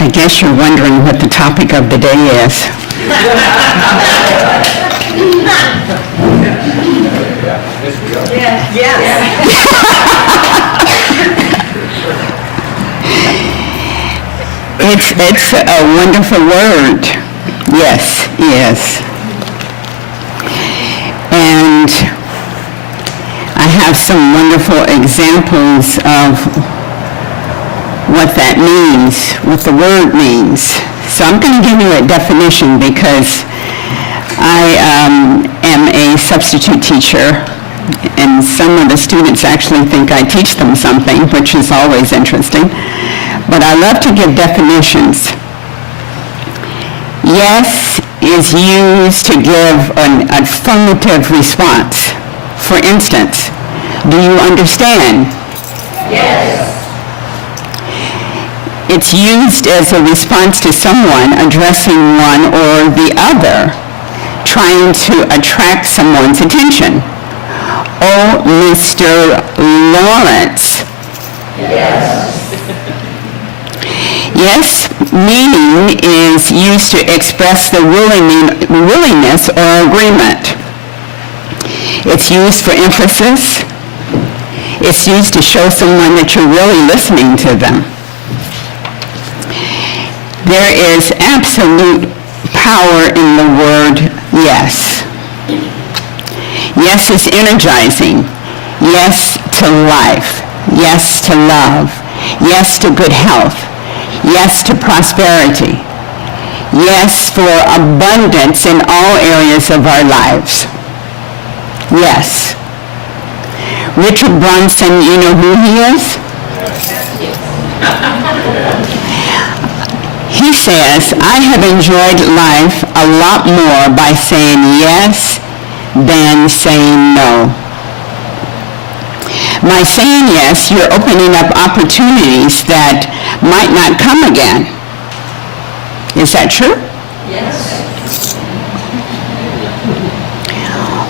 I guess you're wondering what the topic of the day is. It's a wonderful word. Yes, yes. And I have some wonderful examples of what that means, what the word means. So I'm going to give you a definition because I am a substitute teacher, and some of the students actually think I teach them something, which is always interesting. But I love to give definitions. Yes is used to give an affirmative response. For instance, do you understand? Yes. It's used as a response to someone addressing one or the other, trying to attract someone's attention. Oh, Mr. Lawrence. Yes. Yes, meaning is used to express the willingness or agreement. It's used for emphasis. It's used to show someone that you're really listening to them. There is absolute power in the word yes. Yes is energizing. Yes to life. Yes to love. Yes to good health. Yes to prosperity. Yes for abundance in all areas of our lives. Yes. Richard Branson, you know who he is? He says, I have enjoyed life a lot more by saying yes than saying no. By saying yes, you're opening up opportunities that might not come again. Is that true? Yes.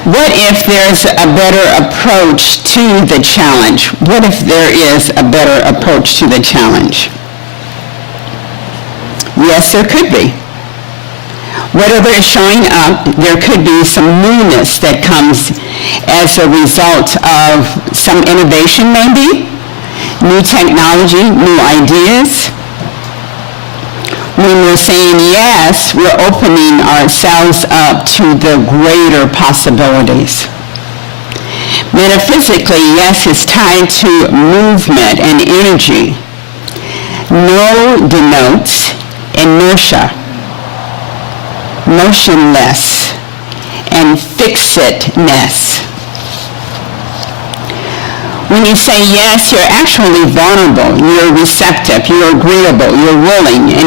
What if there's a better approach to the challenge? What if there is a better approach to the challenge? Yes, there could be. Whatever is showing up, there could be some newness that comes as a result of some innovation maybe, new technology, new ideas. When we're saying yes, we're opening ourselves up to the greater possibilities. Metaphysically, yes is tied to movement and energy. No denotes inertia, motionless, and fixedness. When you say yes, you're actually vulnerable, you're receptive, you're agreeable, you're willing, and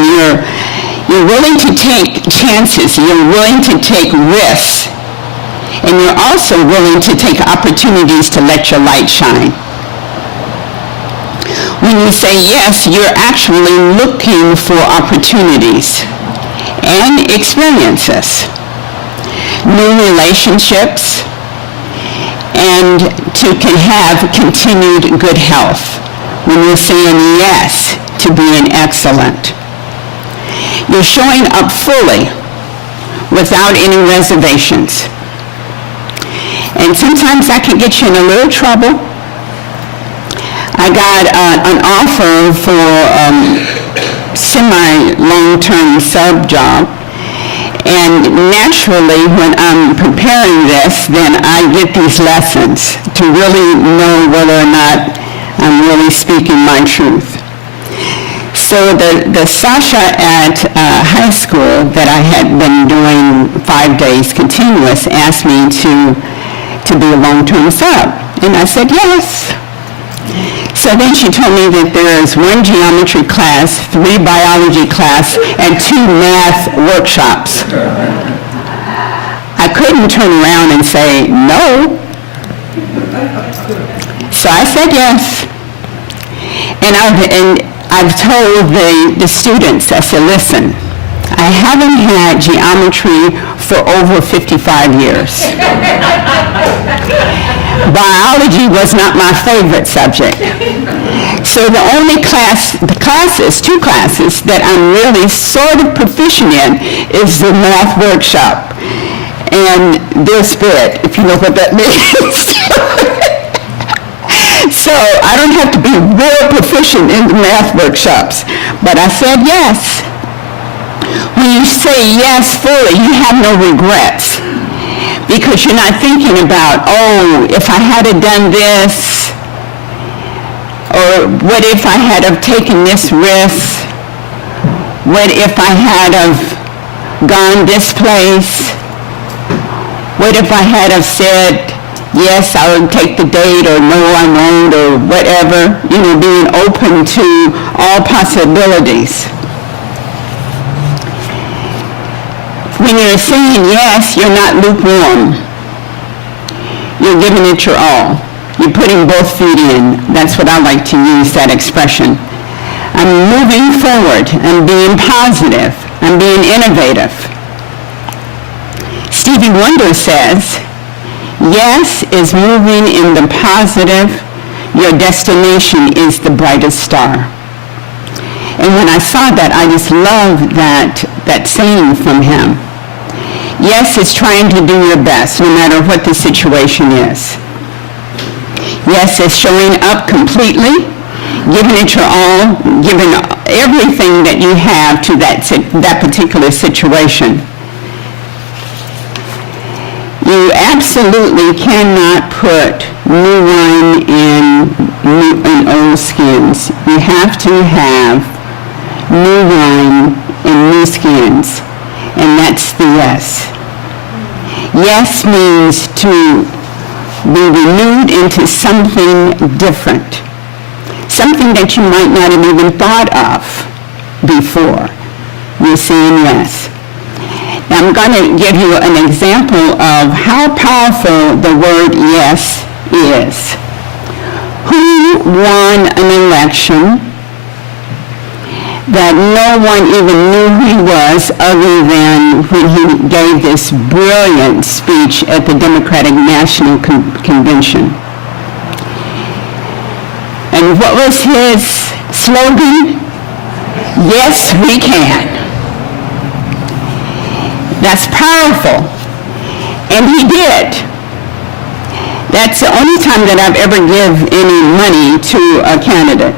you're willing to take chances, you're willing to take risks, and you're also willing to take opportunities to let your light shine. When you say yes, you're actually looking for opportunities and experiences, new relationships, and to can have continued good health when you're saying yes to being excellent. You're showing up fully without any reservations. And sometimes that can get you in a little trouble. I got an offer for semi-long-term sub job, and naturally when I'm preparing this, then I get these lessons to really know whether or not I'm really speaking my truth. So the Sasha at high school that I had been doing 5 days continuous asked me to be a long-term sub, and I said yes. So then she told me that there is 1 geometry class, 3 biology class, and 2 math workshops. I couldn't turn around and say no. So I said yes. And I've told the students, I said, listen, I haven't had geometry for over 55 years. Biology was not my favorite subject. So the only two classes that I'm really sort of proficient in is the math workshop and their spirit, if you know what that means. So I don't have to be real proficient in the math workshops, but I said yes. When you say yes fully, you have no regrets, because you're not thinking about, oh, if I had have done this, or what if I had have taken this risk? What if I had have gone this place? What if I had have said, yes, I will take the date, or no, I won't, or whatever? Being open to all possibilities. When you're saying yes, you're not lukewarm. You're giving it your all. You're putting both feet in. That's what I like to use, that expression. I'm moving forward. I'm being positive. I'm being innovative. Stevie Wonder says, yes is moving in the positive. Your destination is the brightest star. And when I saw that, I just loved that saying from him. Yes is trying to do your best, no matter what the situation is. Yes is showing up completely, giving it your all, giving everything that you have to that particular situation. You absolutely cannot put new wine in old skins. You have to have new wine in new skins, and that's the yes. Yes means to be renewed into something different, something that you might not have even thought of before. You're saying yes. Now I'm going to give you an example of how powerful the word yes is. Who won an election that no one even knew who he was, other than when he gave this brilliant speech at the Democratic National Convention? And what was his slogan? Yes, we can. That's powerful. And he did. That's the only time that I've ever given any money to a candidate.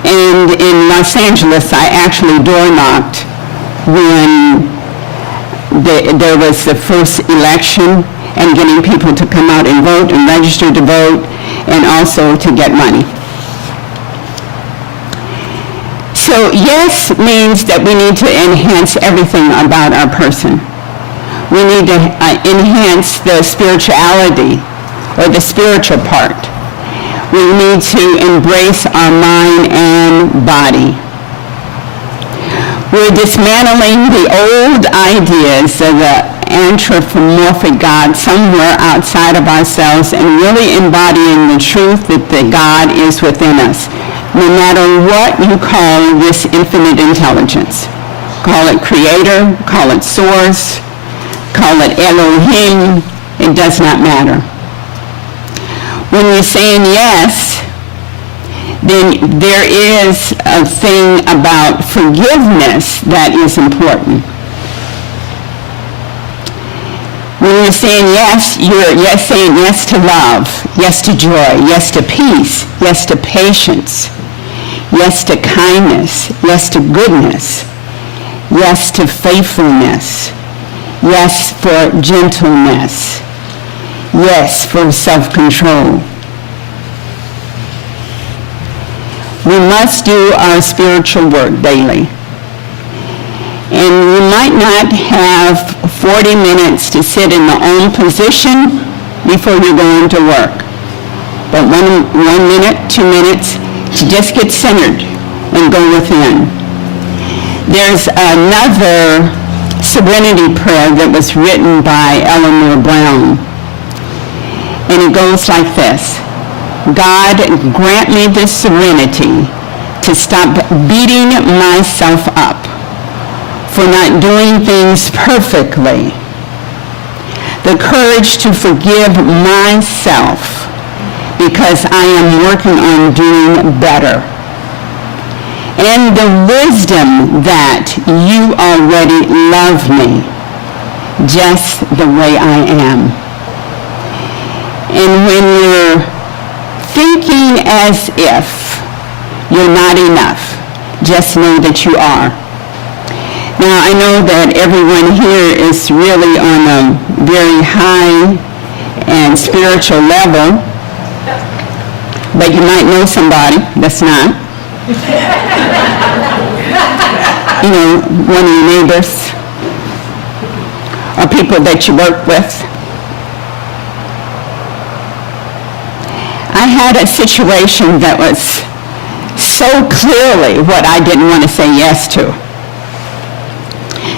And in Los Angeles, I actually door knocked when there was the first election, and getting people to come out and vote and register to vote, and also to get money. So yes means that we need to enhance everything about our person. We need to enhance the spirituality, or the spiritual part. We need to embrace our mind and body. We're dismantling the old ideas of the anthropomorphic God somewhere outside of ourselves, and really embodying the truth that the God is within us, no matter what you call this infinite intelligence. Call it creator, call it source, call it Elohim, it does not matter. When you're saying yes, then there is a thing about forgiveness that is important. When you're saying yes, you're saying yes to love, yes to joy, yes to peace, yes to patience, yes to kindness, yes to goodness, yes to faithfulness, yes for gentleness, yes for self-control. We must do our spiritual work daily. And you might not have 40 minutes to sit in the own position before you're going to work. But 1 minute, 2 minutes, to just get centered and go within. There's another serenity prayer that was written by Eleanor Brown. And it goes like this. God, grant me the serenity to stop beating myself up for not doing things perfectly, the courage to forgive myself because I am working on doing better. And the wisdom that you already love me just the way I am. And when you're thinking as if you're not enough, just know that you are. Now, I know that everyone here is really on a very high and spiritual level, but you might know somebody that's not. You know, one of your neighbors or people that you work with. I had a situation that was so clearly what I didn't want to say yes to.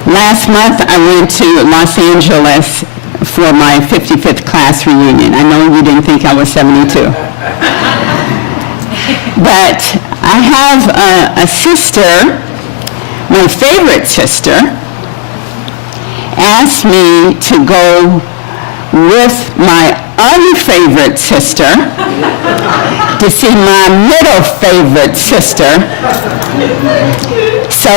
Last month, I went to Los Angeles for my 55th class reunion. I know you didn't think I was 72. But I have a sister, my favorite sister, asked me to go with my unfavorite sister to see my middle favorite sister. So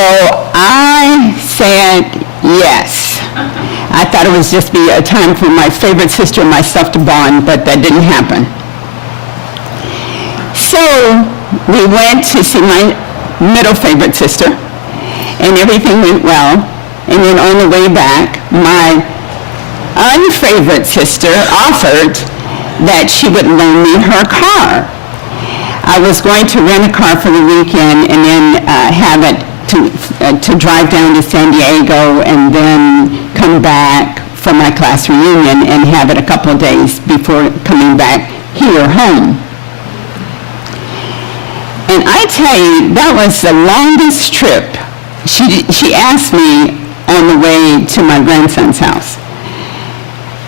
I said yes. I thought it would just be a time for my favorite sister and myself to bond, but that didn't happen. So we went to see my middle favorite sister, and everything went well. And then on the way back, my unfavorite sister offered that she would loan me her car. I was going to rent a car for the weekend and then have it to drive down to San Diego and then come back for my class reunion and have it a couple of days before coming back here home. And I tell you, that was the longest trip. She asked me on the way to my grandson's house.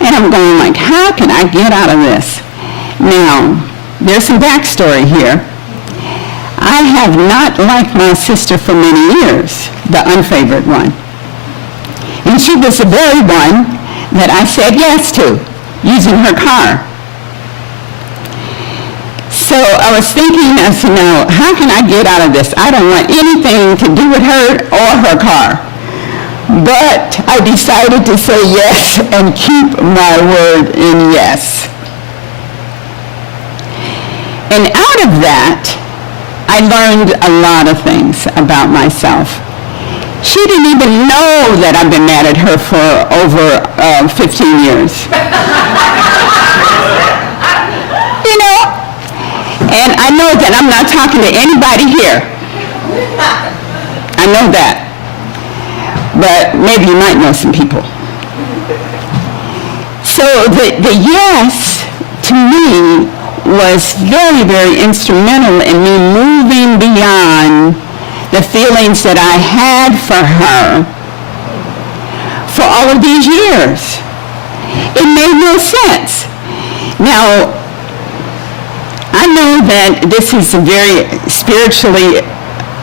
And I'm going like, how can I get out of this? Now, there's some backstory here. I have not liked my sister for many years, the unfavored one. And she was the very one that I said yes to, using her car. So I was thinking, I said, now, how can I get out of this? I don't want anything to do with her or her car. But I decided to say yes and keep my word in yes. And out of that, I learned a lot of things about myself. She didn't even know that I've been mad at her for over 15 years. You know? And I know that I'm not talking to anybody here. I know that. But maybe you might know some people. So the yes, to me, was very, very instrumental in me moving beyond the feelings that I had for her for all of these years. It made no sense. Now, I know that this is a very spiritually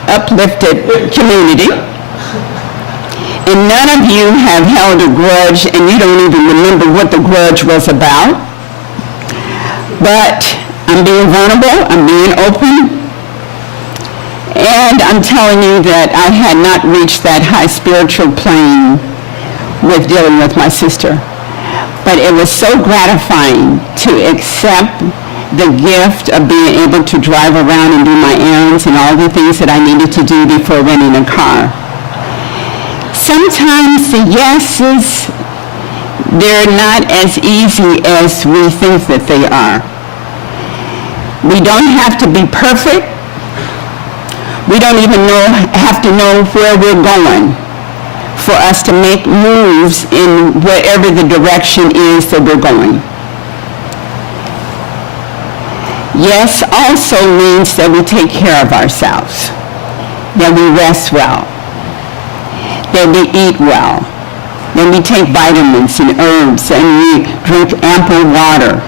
uplifted community, and none of you have held a grudge, and you don't even remember what the grudge was about. But I'm being vulnerable, I'm being open, and I'm telling you that I had not reached that high spiritual plane with dealing with my sister. But it was so gratifying to accept the gift of being able to drive around and do my errands and all the things that I needed to do before renting a car. Sometimes the yeses, they're not as easy as we think that they are. We don't have to be perfect. We don't even have to know where we're going for us to make moves in whatever the direction is that we're going. Yes also means that we take care of ourselves, that we rest well, that we eat well, that we take vitamins and herbs, and we drink ample water,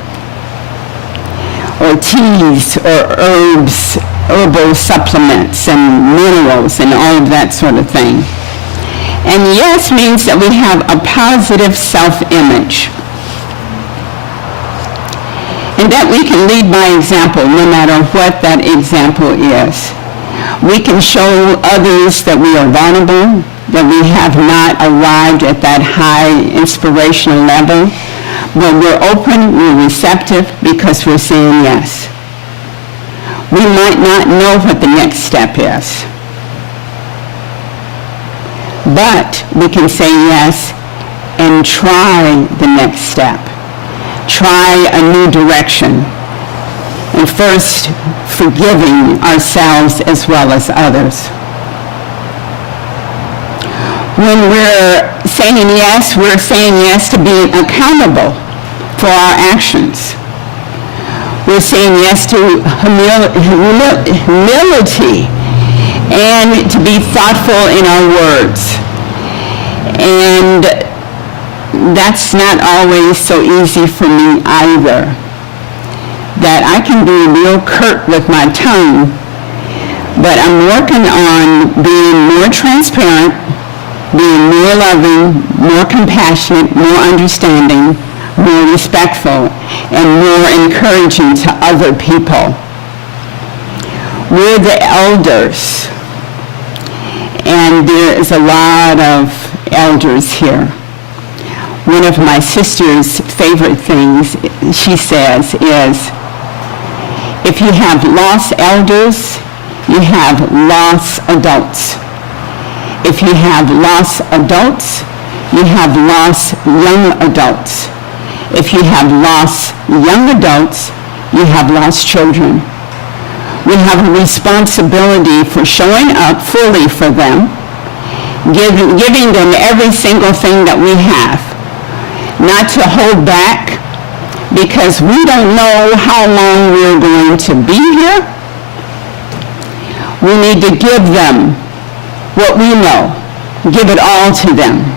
or teas, or herbs, herbal supplements, and minerals, and all of that sort of thing. And yes means that we have a positive self-image. And that we can lead by example, no matter what that example is. We can show others that we are vulnerable, that we have not arrived at that high inspirational level, but we're open, we're receptive, because we're saying yes. We might not know what the next step is, but we can say yes and try the next step. Try a new direction. And first, forgiving ourselves as well as others. When we're saying yes to being accountable for our actions. We're saying yes to humility and to be thoughtful in our words. And that's not always so easy for me either. That I can be real curt with my tongue, but I'm working on being more transparent, being more loving, more compassionate, more understanding, more respectful, and more encouraging to other people. We're the elders, and there is a lot of elders here. One of my sister's favorite things, she says, is, if you have lost elders, you have lost adults. If you have lost adults, you have lost young adults. If you have lost young adults, you have lost children. We have a responsibility for showing up fully for them, giving them every single thing that we have, not to hold back, because we don't know how long we're going to be here. We need to give them what we know. Give it all to them.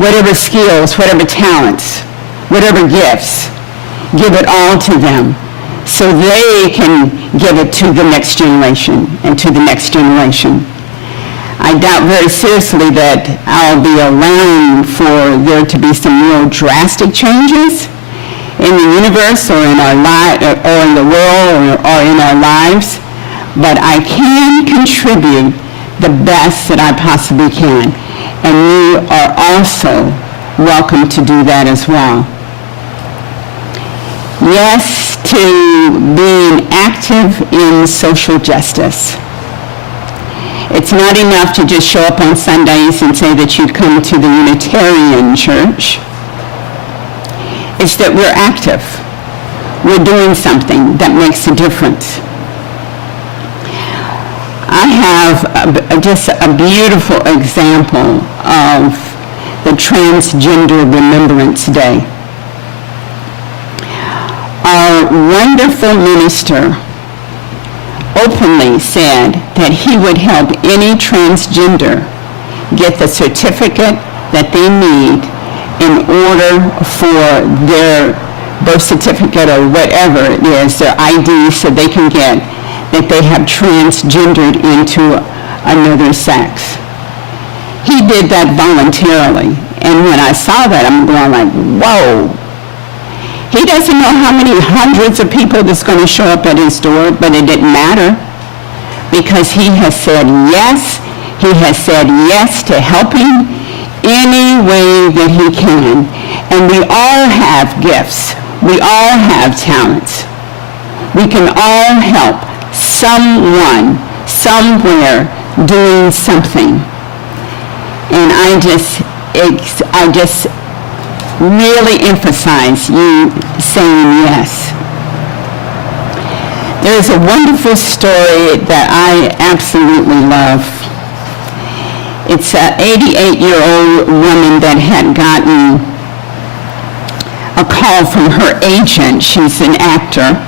Whatever skills, whatever talents, whatever gifts, give it all to them so they can give it to the next generation and to the next generation. I doubt very seriously that I'll be allowing for there to be some real drastic changes in the universe or in our or in the world or in our lives, but I can contribute the best that I possibly can, and you are also welcome to do that as well. Yes to being active in social justice. It's not enough to just show up on Sundays and say that you come to the Unitarian Church. It's that we're active. We're doing something that makes a difference. I have just a beautiful example of the Transgender Remembrance Day. Our wonderful minister openly said that he would help any transgender get the certificate that they need in order for their birth certificate or whatever it is, their ID, so they can get that they have transgendered into another sex. He did that voluntarily, and when I saw that, I'm going like, whoa. He doesn't know how many hundreds of people that's going to show up at his door, but it didn't matter because he has said yes. He has said yes to helping any way that he can. And we all have gifts. We all have talents. We can all help someone, somewhere, doing something. And I just really emphasize you saying yes. There's a wonderful story that I absolutely love. It's an 88-year-old woman that had gotten a call from her agent. She's an actor.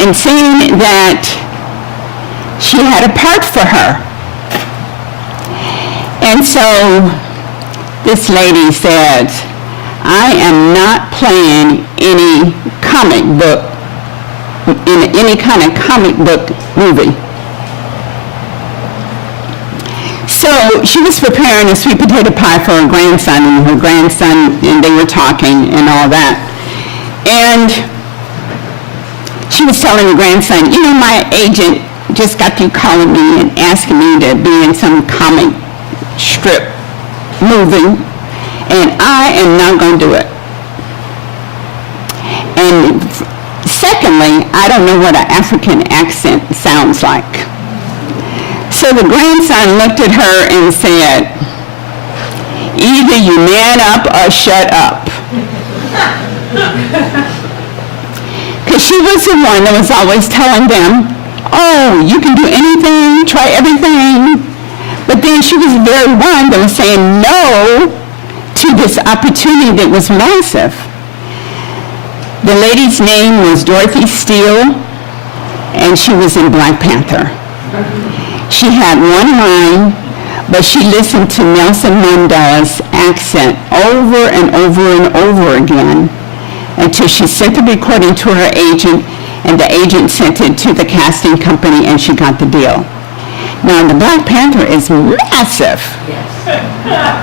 And saying that she had a part for her. And so this lady said, I am not playing any comic book, in any kind of comic book movie. So she was preparing a sweet potato pie for her grandson, and they were talking and all that. And she was telling her grandson, you know, my agent just got through calling me and asking me to be in some comic strip movie, and I am not going to do it. And secondly, I don't know what an African accent sounds like. So the grandson looked at her and said, either you man up or shut up. Because she was the one that was always telling them, oh, you can do anything, try everything. But then she was the very one that was saying no to this opportunity that was massive. The lady's name was Dorothy Steele, and she was in Black Panther. She had one line, but she listened to Nelson Mandela's accent over and over and over again until she sent the recording to her agent, and the agent sent it to the casting company, and she got the deal. Now, the Black Panther is massive.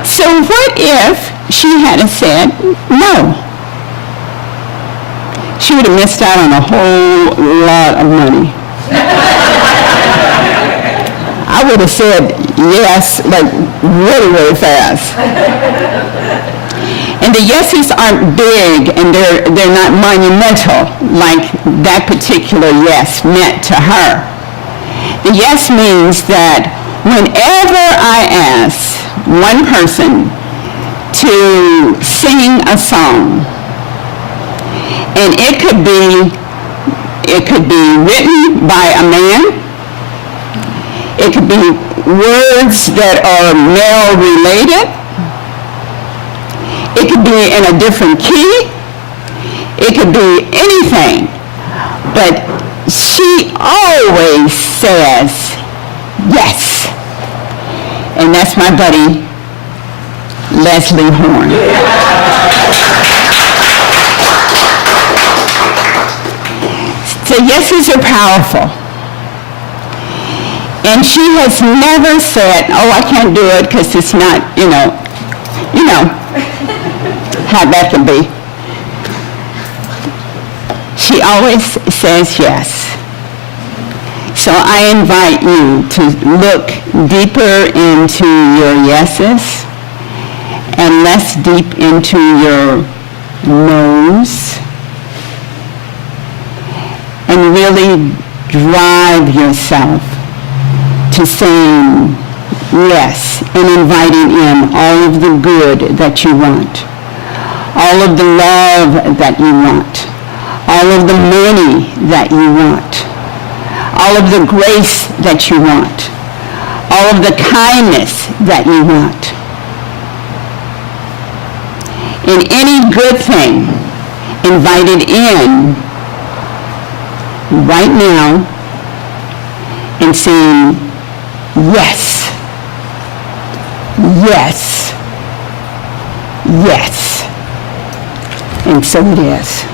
So what if she had said no? She would have missed out on a whole lot of money. I would have said yes, like really, really fast. And the yeses aren't big, and they're not monumental like that particular yes meant to her. The yes means that whenever I ask one person to sing a song, and it could be written by a man, it could be words that are male related, it could be in a different key, it could be anything, but she always says yes. And that's my buddy Leslie Horn. So yeses are powerful. And she has never said, oh, I can't do it because it's not, you know how that can be. She always says yes. So I invite you to look deeper into your yeses and less deep into your no's, and really drive yourself to saying yes and inviting in all of the good that you want, all of the love that you want, all of the money that you want, all of the grace that you want, all of the kindness that you want. In any good thing, invite it in right now and saying yes, yes, yes. And so it is.